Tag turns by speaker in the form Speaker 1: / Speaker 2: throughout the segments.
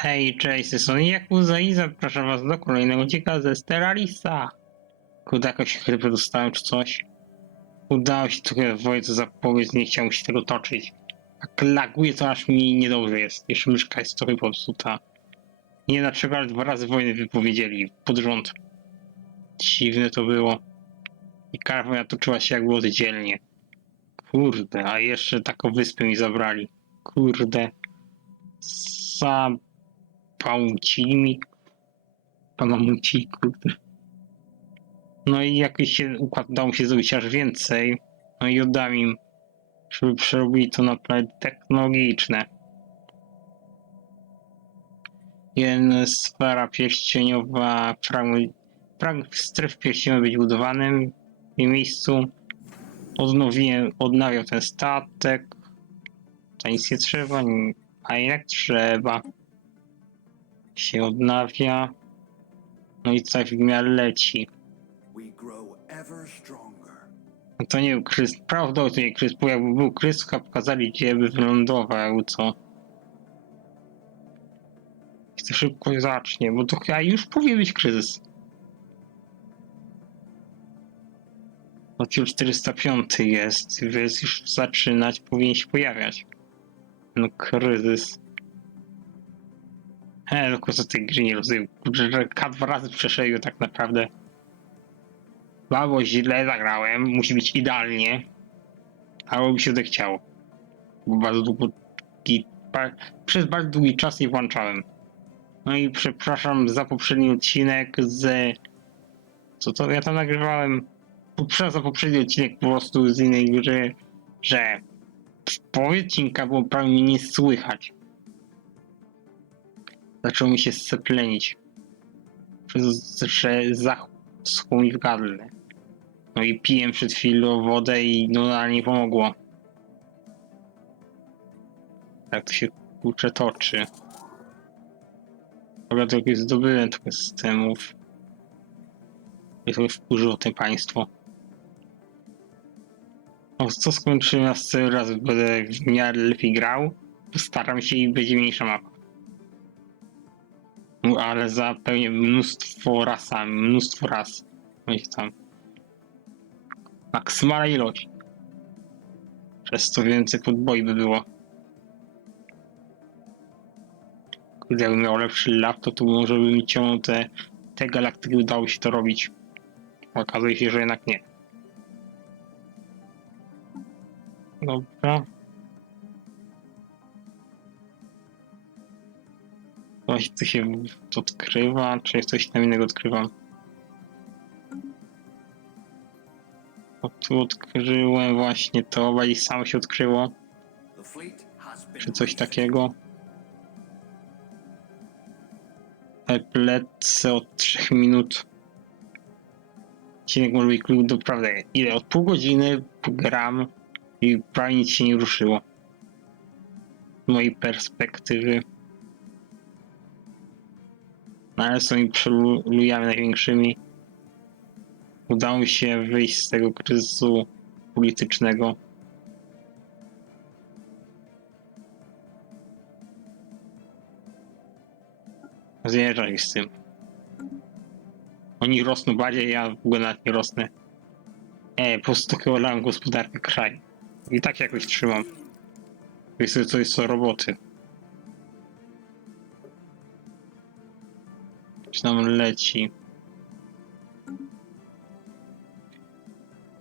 Speaker 1: Hej, cześć, to są Yakuza i zapraszam was do kolejnego odcinka ze Steralisa. Kurde, jakoś chrypę dostałem czy coś. Udało się trochę Wojtu zapowiedź, nie chciał się tego toczyć. Tak laguje to aż mi niedobrze jest. Jeszcze myszka jest trochę popsuta. Nie dlaczego, ale dwa razy wojny wypowiedzieli pod rząd. Dziwne to było. I Karwoja toczyła się jakby oddzielnie. Kurde, a jeszcze taką wyspę mi zabrali. Kurde. Za Pałcimi. Panamuci, kurde. No i jakiś się układ udało się zrobić aż więcej. No i oddam im, żeby przerobili to na planety technologiczne. Jeden sfera pierścieniowa, fragment, fragment stref pierścieniowy być budowanym w jej miejscu. Odnowiłem, odnawiał ten statek. To nic nie trzeba, a jednak trzeba się odnawia. No i coś w miarę leci. No to nie był Krys, prawda to nie Krys, bo jakby był Krys, to pokazali gdzie by wylądował, co. I to szybko zacznie, bo to chyba już powinien być kryzys. Oddział 405 jest, więc już zaczynać powinien się pojawiać. No kryzys. He, tylko co tej gry nie rozumiem. Że K dwa razy przeszedł tak naprawdę. Mało źle zagrałem, musi być idealnie. Albo mi się odechciało. Bo bardzo długo... i pa- Przez bardzo długi czas nie włączałem. No i przepraszam za poprzedni odcinek z... Co to ja tam nagrywałem? Przepraszam za poprzedni odcinek po prostu z innej gry, że w połowie było prawie mnie nie słychać. Zaczęło mi się sceplenić. Że zaschło mi w gardle. No i piłem przed chwilą wodę i no ale nie pomogło. Tak to się kurczę toczy. Dobra, trochę zdobyłem trochę systemów. I trochę wkurzyło to państwo. O, co skończyłem na cały raz będę w miarę lepiej grał. Postaram się i będzie mniejsza mapa. No, ale za pewnie mnóstwo rasami, mnóstwo ras. Będzie tam. Maksymalna ilość. Przez to więcej podboi by było. Jakbym miał lepszy laptop, to może by mi ciągnął te, te galaktyki udało się to robić. Okazuje się, że jednak nie. Dobra. Coś tu się odkrywa, czy coś tam innego odkrywam? O, tu odkryłem właśnie to, i samo się odkryło, czy coś takiego. Tak lecę od 3 minut. Odcinek może być krótki, naprawdę. Ile? Od pół godziny gram i prawie nic się nie ruszyło. Z mojej perspektywy. No ale są i przelujami największymi. Udało mi się wyjść z tego kryzysu politycznego. Zjeżdżaj z tym. Oni rosną bardziej, ja w ogóle nawet nie rosnę. E, po prostu kiełowałem gospodarkę kraju. I tak jakoś trzymam. Jest to coś co roboty. Nam leci?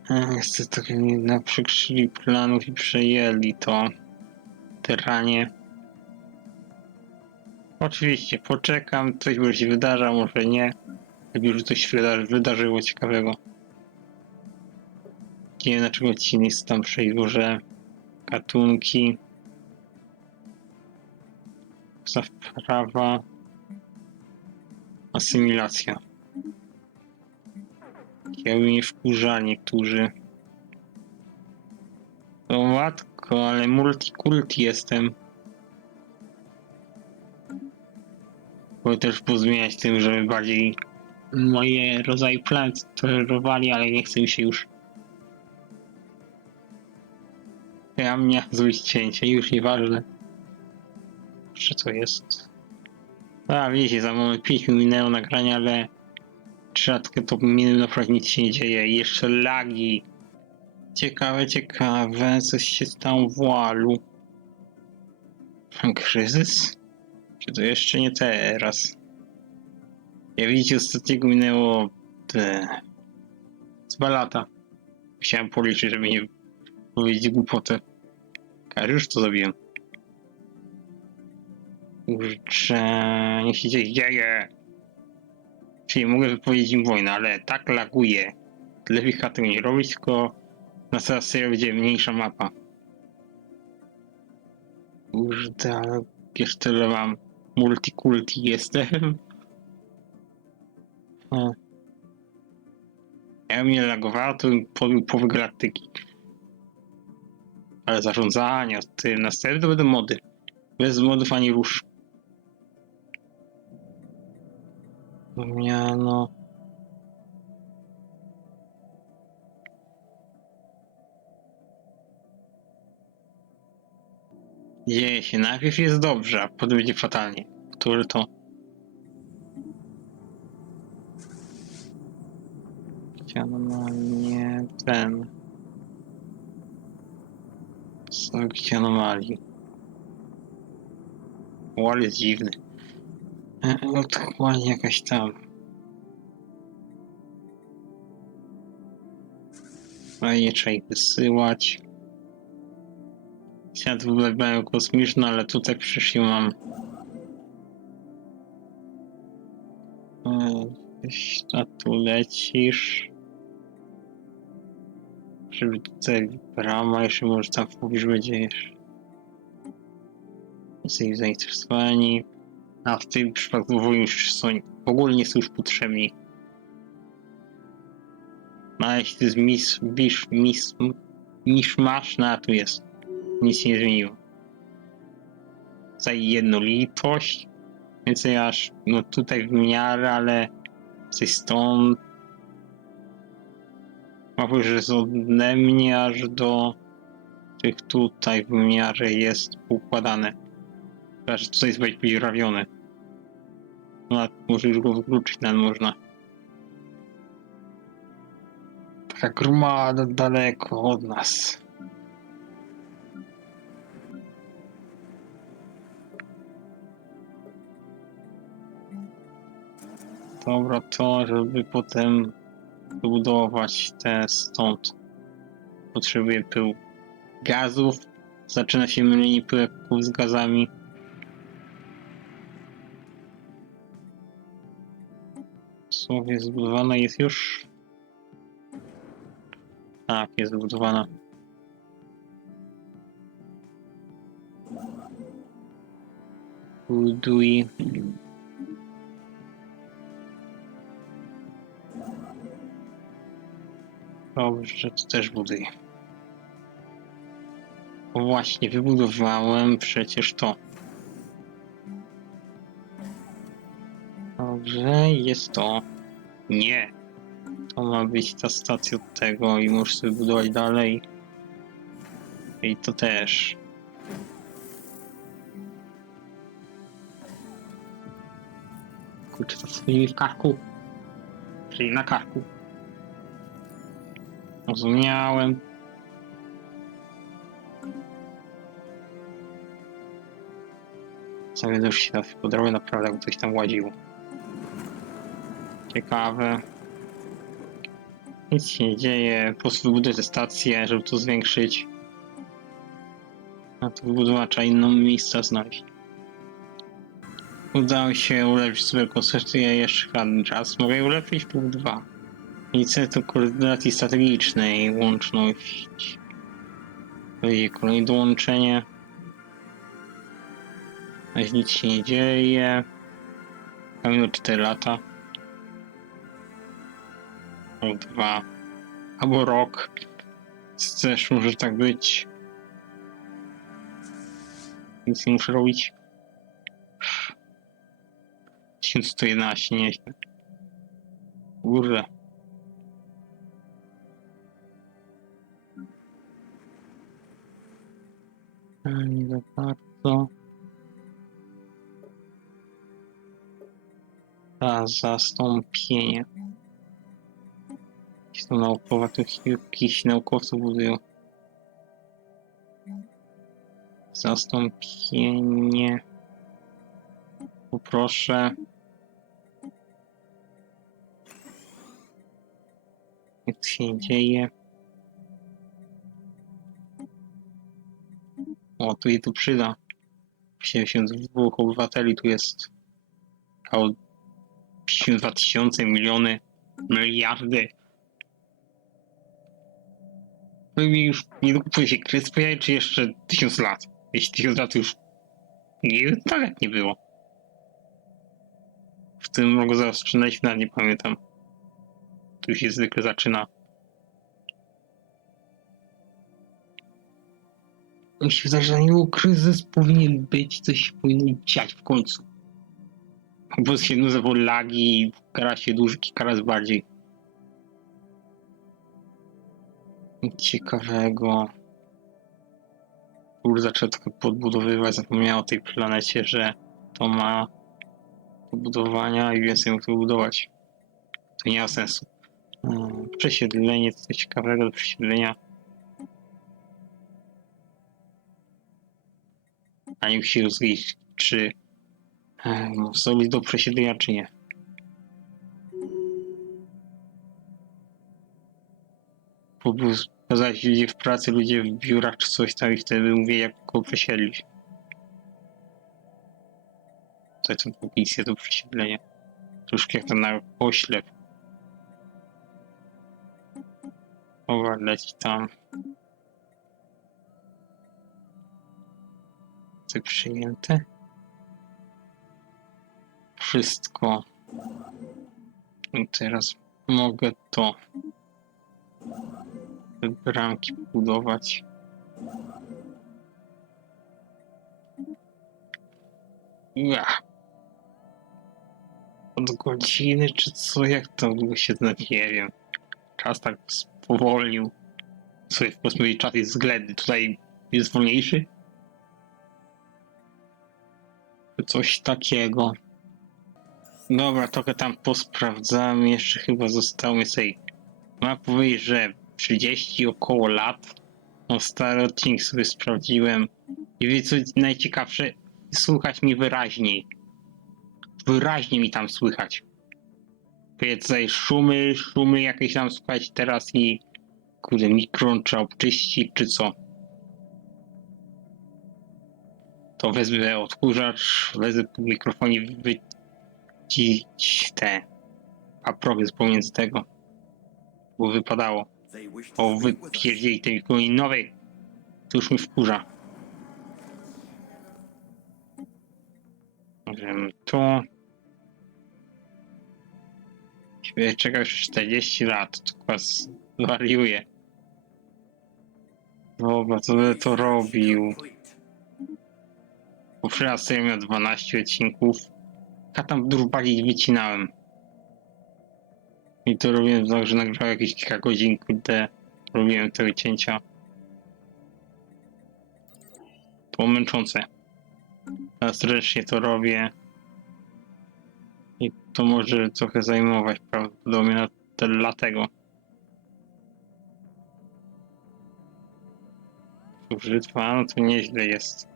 Speaker 1: Niestety nie naprzykrzyli planów i przejęli to teranie. Oczywiście, poczekam, coś może się wydarza, może nie. Lepiej, że coś wydarzy, wydarzyło ciekawego. Nie wiem, dlaczego ci nie tam przejść, że gatunki. Zaprawa. Asymilacja. Jakby mnie wkurzali niektórzy. O matko, ale multikulti jestem. Bo też pozmieniać tym, żeby bardziej moje rodzaje planet tolerowali, ale nie chcę się już. Ja mnie zrobić cięcie, już nieważne. Czy co jest? A, wiecie, za moment 5 minut minęło nagrania, ale trzecią to minut naprawdę nic się nie dzieje. Jeszcze lagi. Ciekawe, ciekawe, coś się stało w walu. Kryzys? Czy to jeszcze nie teraz? Jak widzicie, ostatniego minęło te... dwa lata. Chciałem policzyć, żeby nie powiedzieć głupotę. Już to zrobiłem. Kurczę, niech się coś dzieje. Czyli mogę wypowiedzieć im wojnę, ale tak laguje. Lepiej tego nie robić, tylko na teraz serio będzie mniejsza mapa. Kurde, ale jeszcze tyle mam multikulti jestem. O. Ja bym nie lagowało, to bym pobił połowę galaktyki. Ale zarządzania, ty następne będą mody. Bez modów ani rusz. Miano. Dzieje się. Najpierw jest dobrze, a potem będzie fatalnie. Który to? Normalnie ten. Są anomalii. Wall jest dziwny. E, Odchłanie jakaś tam. A nie trzeba ich wysyłać. Świat w ogóle mają kosmiczny, ale tutaj ją mam. E, a tu lecisz. Żeby tutaj brama, jeszcze może tam w będzie jeszcze. Jesteś zainteresowani. A w tym przypadku już są w ogóle nie są już potrzebni. No a jeśli to jest mis, mis, miszmasz, no a tu jest. Nic nie zmieniło. Za jednolitość. Więcej aż, no tutaj w miarę, ale coś stąd. Mogę, że jest ode mnie aż do tych tutaj w miarę jest układane. Znaczy tutaj jest być podziurawione. No może już go wykluczyć nawet można. Taka gromada daleko od nas. Dobra, to żeby potem wybudować te stąd. Potrzebuję pył gazów. Zaczyna się mylenie pyłków z gazami. Słowie zbudowana jest już. Tak, jest zbudowana. Buduj. Dobrze, to też buduję. O właśnie, wybudowałem przecież to. Dobrze, jest to. Nie. To ma być ta stacja od tego i muszę sobie budować dalej. I to też. Kurczę, to sobie w karku. Czyli na karku. Rozumiałem. Cały już się po drodze naprawdę coś tam łaziło. Ciekawe. Nic się nie dzieje, po prostu wybuduję tę stację, żeby to zwiększyć. A to wybudowacza inną miejsca znaleźć. Udało się ulepszyć sobie koncepcję, jeszcze żaden czas. Mogę ulepszyć punkt 2. Lice to koordynacji strategicznej, łączność. Będzie kolejne dołączenie. Razie nic się nie dzieje. Minut 4 lata. O dwa. Albo rok. Też może tak być. Nic nie muszę robić. 1111, nieźle. Kurde. A, Nie za bardzo. Za zastąpienie. Jakieś to naukowa, to jakiś naukowców budują. Zastąpienie. Poproszę. Nic się dzieje. O, tu jej tu przyda. 72 obywateli tu jest. A o 52 tysiące, miliony, miliardy. No i już niedługo powie się kres pojawi, czy jeszcze tysiąc lat? Jeśli tysiąc lat już nie, tak nie było. W tym roku zaczynaliśmy, nawet nie pamiętam. Tu się zwykle zaczyna. Mi się wydaje, że na niego kryzys powinien być, coś się powinno dziać w końcu. Bo się bo lagi, kara się dłuży kilka razy bardziej. Ciekawego. Kurde, zaczął trochę podbudowywać, zapomniałem o tej planecie, że to ma do budowania i więcej mógł budować. To nie ma sensu. Hmm, Przesiedlenie, coś ciekawego do przesiedlenia. A nie musi się rozliczyć, czy e, zrobić do przesiedlenia, czy nie. Po prostu pokazać ludzie w pracy, ludzie w biurach, czy coś tam i wtedy mówię, jak go przesiedlić. To jest misja do przesiedlenia. Troszkę jak to na oślep. Dobra, leci tam. Co przyjęte? Wszystko. I teraz mogę to. Bramki budować. Ja. Od godziny czy co? Jak to się? Nie wiem. Czas tak spowolnił. Sobie w kosmosie czas jest względny. Tutaj jest wolniejszy? Coś takiego. Dobra, trochę tam posprawdzamy. Jeszcze chyba zostało mi sobie. Powiedzieć, że 30 około lat. No stary odcinek sobie sprawdziłem. I wie co najciekawsze? Słychać mi wyraźniej. Wyraźnie mi tam słychać. Tutaj szumy, szumy jakieś tam słychać teraz i kurde mikron trzeba obczyścić czy co. To wezmę odkurzacz, wezmę mikrofonie wycić te aprowy z pomiędzy tego, bo wypadało. O, wypierdzieli tej mikrofoni nowej. To już mi wkurza. Wiem, to... Świetnie, czekał już 40 lat, to was wariuje. Dobra, to będę to robił.
Speaker 2: Complete.
Speaker 1: Poprzednia seria miała 12 odcinków. Ja tam dużo bardziej wycinałem. I to robiłem tak, że nagrałem jakieś kilka godzin, kurde, robiłem te wycięcia. To męczące. Teraz ręcznie to robię. I to może trochę zajmować prawdopodobnie na te dlatego. Brzytwa, no to nieźle jest.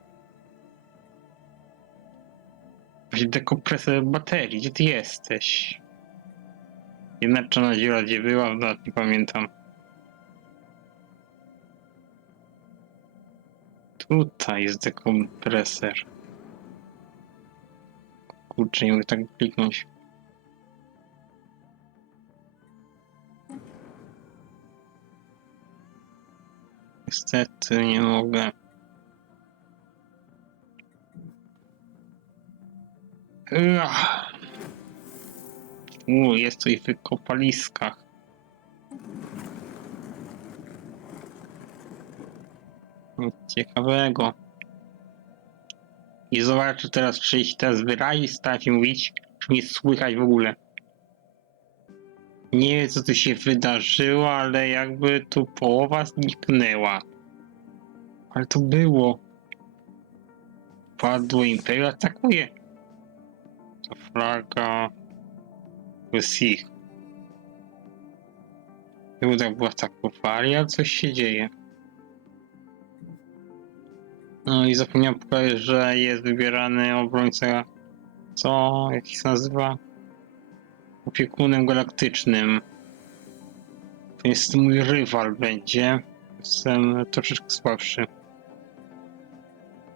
Speaker 1: Właśnie dekompresor baterii, gdzie ty jesteś? Jedna czarna dziura gdzie była, nawet nie pamiętam. Tutaj jest dekompreser. Kurczę, nie mogę tak kliknąć. Niestety nie mogę. Ach. U, jest coś w wykopaliskach. Nic ciekawego. I zobaczę teraz, się teraz wyraźnie stać i mówić, czy mnie słychać w ogóle. Nie wiem, co tu się wydarzyło, ale jakby tu połowa zniknęła. Ale to było. Padło Imperium atakuje. To flaga. Ich. Gdyby tak była atakowali, a coś się dzieje. No i zapomniałem powiedzieć, że jest wybierany obrońca, co, jak się nazywa? Opiekunem galaktycznym. To jest mój rywal będzie. Jestem troszeczkę słabszy.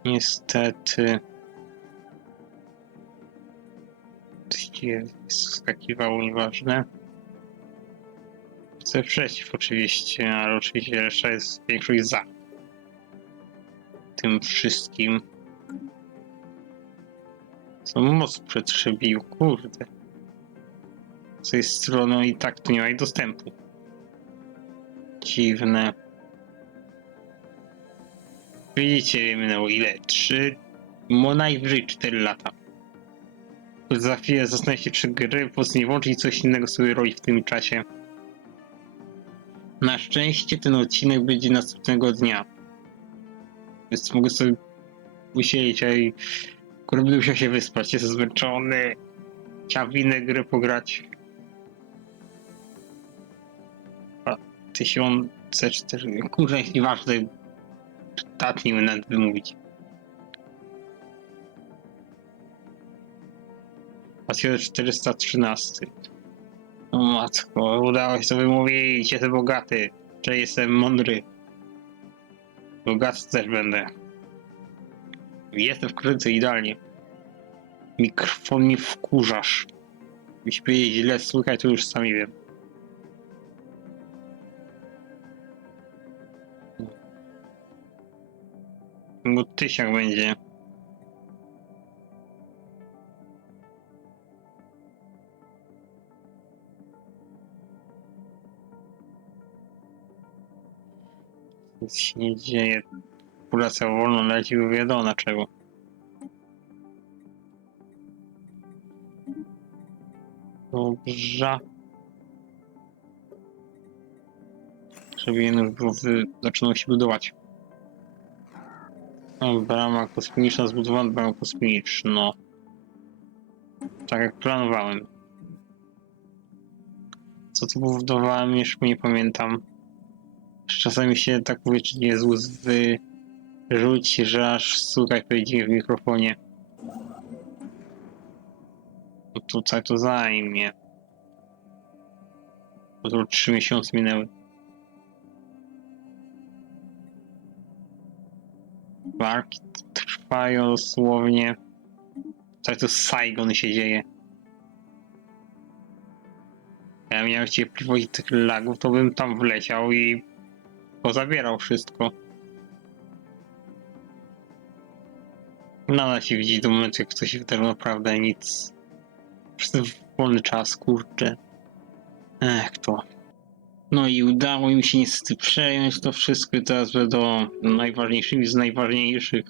Speaker 1: Niestety. Skakiwało, nieważne. Chcę przeciw oczywiście, ale oczywiście reszta jest większość za. Tym wszystkim. Co moc przetrzebił, kurde. Z tej strony i tak tu nie ma dostępu. Dziwne. Widzicie, minęło ile? Trzy, mo najwyżej 4 lata. Za chwilę zastanę się, czy gry nie włączyć i coś innego sobie robić w tym czasie. Na szczęście ten odcinek będzie następnego dnia. Więc mogę sobie usiedzieć, a i musiał się wyspać. Jestem zmęczony. Chciałem w inne gry pograć. A, 1004. Kurde, nieważne. Nie umiem nawet wymówić. A 413. O matko, udało się wymówić, jestem bogaty. Czy jestem mądry. Bogaty też będę. Jestem wkrótce idealnie. Mikrofon mi wkurzasz. Jeśli będzie źle słychać, to już sami wiem. Bo tysiak będzie. Nic się nie dzieje. Populacja wolno leci, bo wiadomo dlaczego. Dobrze. Żeby już było wy... zaczynał się budować. Brama kosmiczna, zbudowana brama kosmiczna. Tak jak planowałem. Co tu budowałem, jeszcze nie pamiętam. Czasami się tak powiecznie z wyrzuci, że aż słuchać powiedzie w mikrofonie. No tutaj to zajmie. Bo to trzy miesiące minęły. Walki trwają dosłownie. Tutaj to Saigon się dzieje. Ja miałem cierpliwość tych lagów, to bym tam wleciał i pozabierał wszystko. Nadal się widzi do momentu, jak się wydarzyło, naprawdę nic. Przez wolny czas, kurczę. Ech, to. No i udało mi się niestety przejąć to wszystko i teraz będą najważniejszymi z najważniejszych.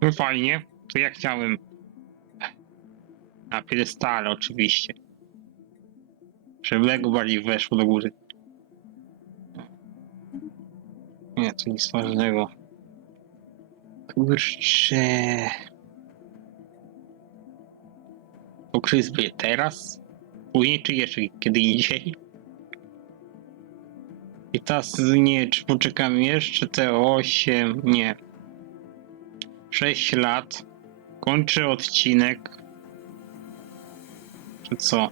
Speaker 1: No fajnie, to ja chciałem. Na piedestale oczywiście. Żeby bardziej weszło do góry. Nie, to nic ważnego. Kurczę. Pokryć sobie teraz? Później czy jeszcze kiedy indziej? I teraz nie, czy poczekam jeszcze te 8, nie. 6 lat. Kończę odcinek. Czy co?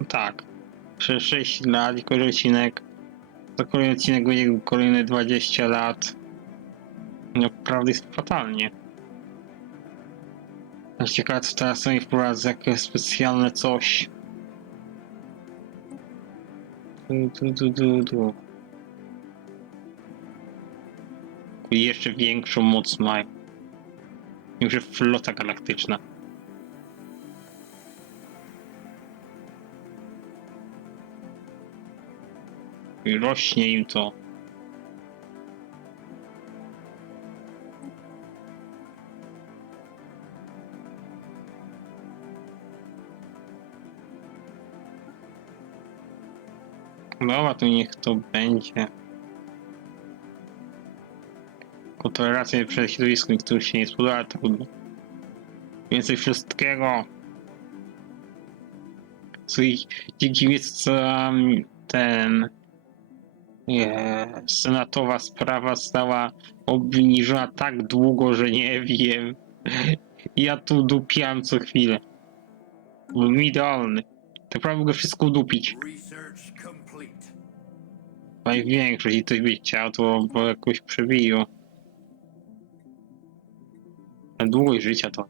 Speaker 1: No tak. Przez 6 lat kolejny odcinek. To kolejny odcinek będzie kolejne 20 lat. Naprawdę jest fatalnie. Ciekawe co teraz sobie wprowadzę jakieś specjalne coś. Du, du, du, du. I jeszcze większą moc ma. Już flota galaktyczna. I rośnie im to. Dobra, to niech to będzie. Konfederacja przed środowiskiem, który się nie spodoba, trudno. Więcej wszystkiego. Co i dzięki miejscom ten nie, senatowa sprawa stała obniżona tak długo, że nie wiem. Ja tu dupiałem co chwilę. Byłem idealny. To prawie mogę wszystko.
Speaker 2: Research complete.
Speaker 1: Największe, jeśli ktoś by chciał, to bo jakoś przebiją. Na długość życia to.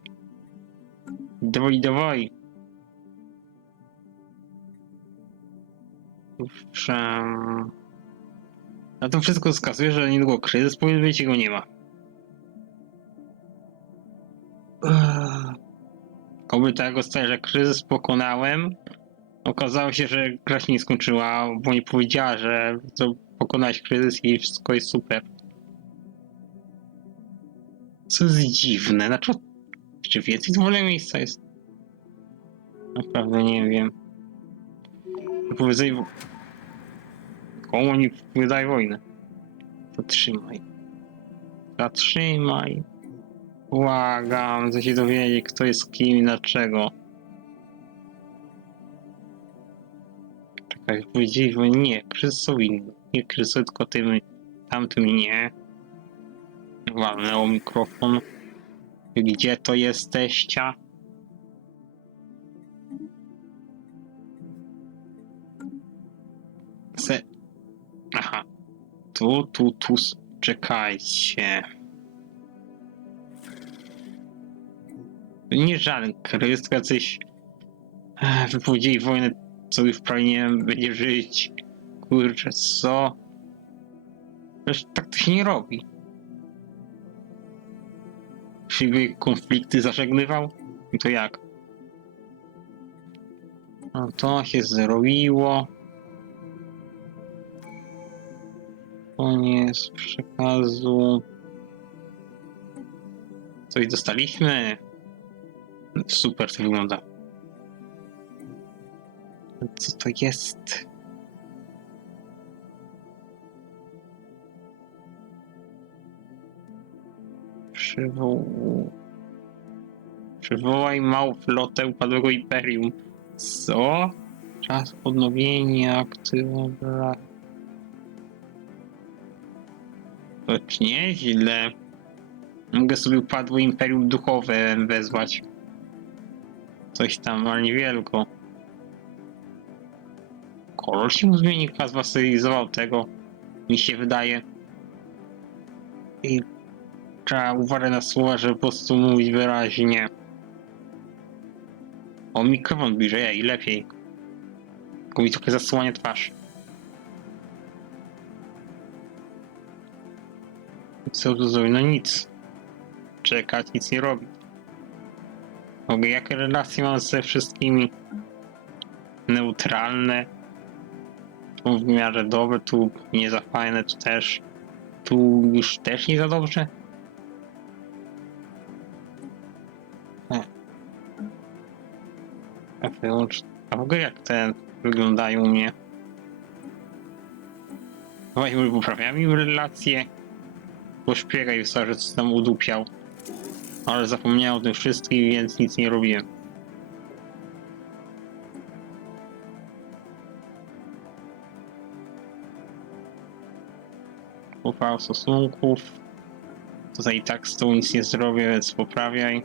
Speaker 1: Dawaj, dawaj. Owszem. Na to wszystko wskazuje, że niedługo kryzys powinien być i go nie ma. Ech. Oby tego stać, że kryzys pokonałem. Okazało się, że gra się nie skończyła, bo nie powiedziała, że to pokonać kryzys i wszystko jest super. Co jest dziwne, znaczy czy więcej wolnego miejsca jest? Naprawdę nie wiem. Powiedzenie... Komu oni wydają wojnę? Zatrzymaj. Zatrzymaj. Błagam, chcę się dowiedzieć, kto jest kim i dlaczego. Czekaj, powiedzieli, że nie, kryzysowi, nie kryzysowi, tylko tym, tamtym nie. Walnęło mikrofon. Gdzie to jesteście? Se... Aha. Tu, tu, tu, czekajcie. Nie żaden kryzys, tylko jacyś... Ech, Wypowiedzieli wojnę, co już prawie nie będzie żyć. Kurczę, co? Przecież tak to się nie robi. Siwy konflikty zażegnywał? I to jak? No to się zrobiło. Koniec przekazu. Coś dostaliśmy? Super to wygląda. Co to jest? Przywoł... Przywołaj małą flotę upadłego imperium. Co? Czas odnowienia aktywować. To nieźle. Mogę sobie upadłe imperium duchowe wezwać. Coś tam, ale niewielko. Kolor się mu zmieni, nazwa stylizował tego. Mi się wydaje. I trzeba uważać na słowa, żeby po prostu mówić wyraźnie. O, mikrofon bliżej, ej, lepiej. Tylko mi trochę zasłania twarz. Tu zrobić? No nic. Czekać, nic nie robić. Mogę, jakie relacje mam ze wszystkimi? Neutralne. Tu w miarę dobre, tu nie za fajne, tu też. Tu już też nie za dobrze. E. A wyłącz. W ogóle jak te wyglądają u mnie? Właśnie poprawiam im relacje. Wystarczy, że co tam udupiał. Ale zapomniałem o tym wszystkim, więc nic nie robiłem. Uchwał stosunków. Tutaj i tak z tą nic nie zrobię, więc poprawiaj.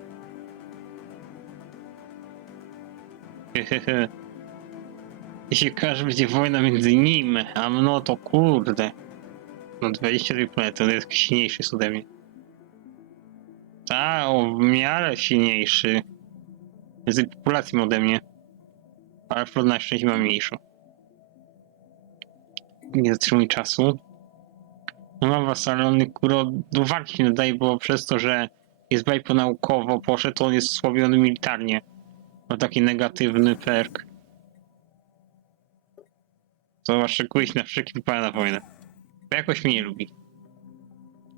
Speaker 1: Jeśli okaże, że będzie wojna między nim a mną, to kurde. No 22 planety, on jest silniejszy ode mnie. Ta, o w miarę silniejszy. Z populacji ode mnie. Ale flot na szczęście ma mniejszą. Nie zatrzymuj czasu. No mam was, ale on kurwa do walki nie nadaje, bo przez to, że jest bajpo naukowo poszedł, to on jest osłabiony militarnie. Ma taki negatywny perk. To szykuje się na wszelki wypadek na wojnę. Jakoś mnie nie lubi.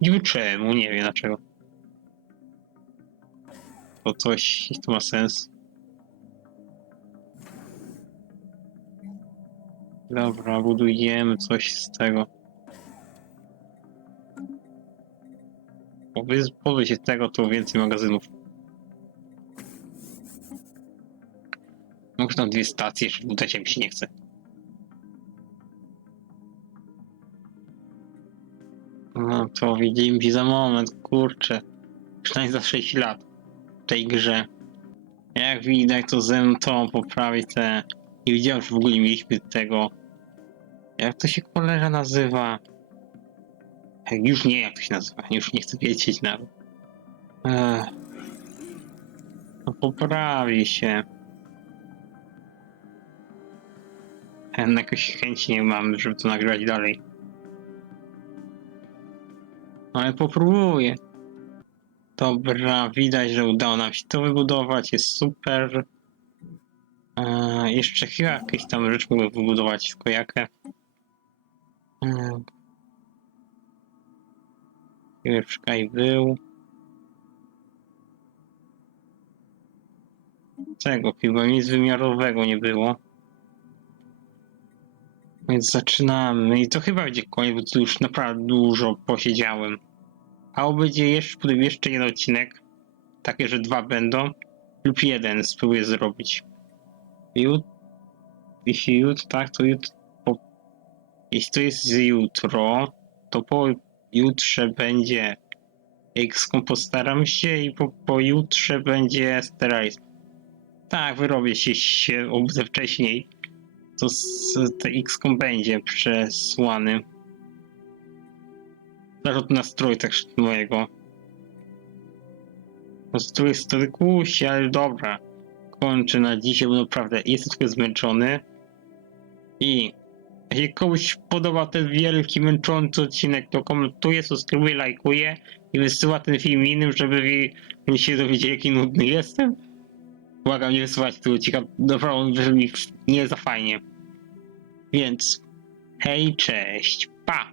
Speaker 1: Wiem czemu, nie wiem dlaczego. To coś, to ma sens. Dobra, budujemy coś z tego. Pozbyć się tego, to więcej magazynów. Może tam dwie stacje jeszcze udać, jak mi się nie chce. No to widzimy za moment, kurczę. Przynajmniej za 6 lat w tej grze. Jak widać, to ze mną to poprawić te... Nie widziałem, że w ogóle mieliśmy tego... Jak to się koleża nazywa? Już nie, jak to się nazywa. Już nie chcę wiedzieć nawet. No poprawi się. Ja jakoś chęci nie mam, żeby to nagrać dalej. No, Ale popróbuję. Dobra, widać, że udało nam się to wybudować, jest super. Eee, jeszcze chyba jakieś tam rzecz mogę wybudować, tylko jakie. Eee. Był. Tego chyba nic wymiarowego nie było. Więc zaczynamy. I to chyba będzie koniec, bo tu już naprawdę dużo posiedziałem. A będzie jeszcze, jeszcze jeden odcinek. Takie, że dwa będą. Lub jeden spróbuję zrobić. Jut... Jeśli jutro, tak, to jutro... Po... Jeśli to jest jutro, to po jutrze będzie XCOM postaram się i po, pojutrze będzie Stellaris. Tak, wyrobię się, się wcześniej. To z, XCOM będzie przesłany. Zależy od nastroju też mojego. Nastrój jest wtedy kusi, ale dobra. Kończę na dzisiaj, bo naprawdę jestem trochę zmęczony. I jeśli komuś podoba ten wielki, męczący odcinek, to komentuje, subskrybuje, lajkuje i wysyła ten film innym, żeby oni się dowiedzieli, jaki nudny jestem. Błagam, nie wysyłać tego odcinka, naprawdę mi nie za fajnie. Więc hej, cześć, pa!